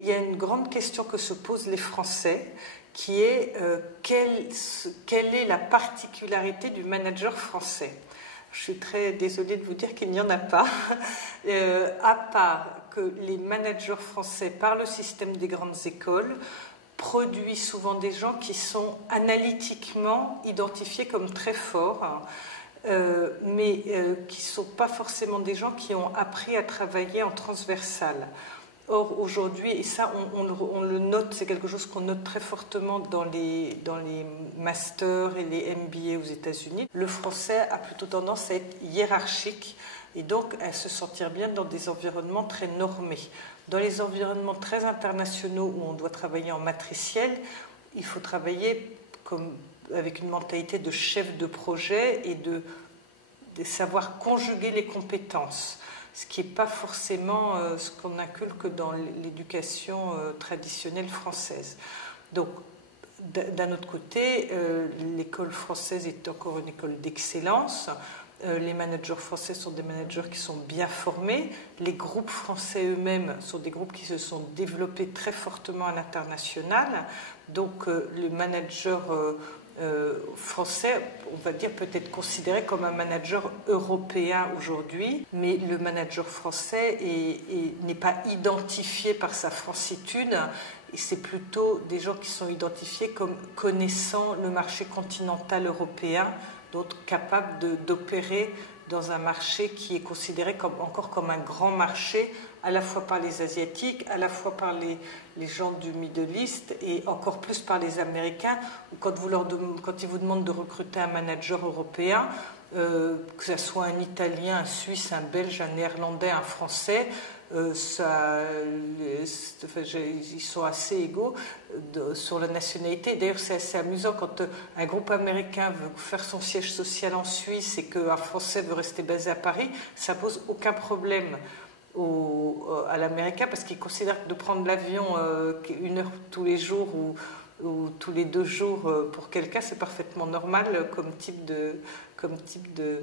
Il y a une grande question que se posent les Français, qui est quelle est la particularité du manager français? Je suis très désolée de vous dire qu'il n'y en a pas, à part que les managers français, par le système des grandes écoles, produisent souvent des gens qui sont analytiquement identifiés comme très forts, mais qui ne sont pas forcément des gens qui ont appris à travailler en transversal. Or, aujourd'hui, et ça on le note, c'est quelque chose qu'on note très fortement dans les masters et les MBA aux États-Unis, le français a plutôt tendance à être hiérarchique et donc à se sentir bien dans des environnements très normés. Dans les environnements très internationaux où on doit travailler en matriciel, il faut travailler avec une mentalité de chef de projet et de savoir conjuguer les compétences, ce qui n'est pas forcément ce qu'on inculque dans l'éducation traditionnelle française. Donc, d'un autre côté, l'école française est encore une école d'excellence. Les managers français sont des managers qui sont bien formés. Les groupes français eux-mêmes sont des groupes qui se sont développés très fortement à l'international. Donc, le manager français, on va dire peut-être considéré comme un manager européen aujourd'hui, mais le manager français n'est pas identifié par sa francitude, et c'est plutôt des gens qui sont identifiés comme connaissant le marché continental européen, donc capables d'opérer dans un marché qui est considéré encore comme un grand marché, à la fois par les Asiatiques, à la fois par les gens du Middle East et encore plus par les Américains, où quand ils vous demandent de recruter un manager européen, que ce soit un Italien, un Suisse, un Belge, un Néerlandais, un Français, ils sont assez égaux sur la nationalité. D'ailleurs, c'est assez amusant quand un groupe américain veut faire son siège social en Suisse et qu'un Français veut rester basé à Paris, ça pose aucun problème à l'américain, parce qu'il considère que de prendre l'avion 1 heure tous les jours ou tous les 2 jours pour quelqu'un, c'est parfaitement normal comme type de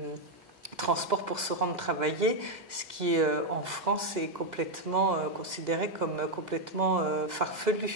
transport pour se rendre travailler, ce qui en France est complètement considéré comme complètement farfelu.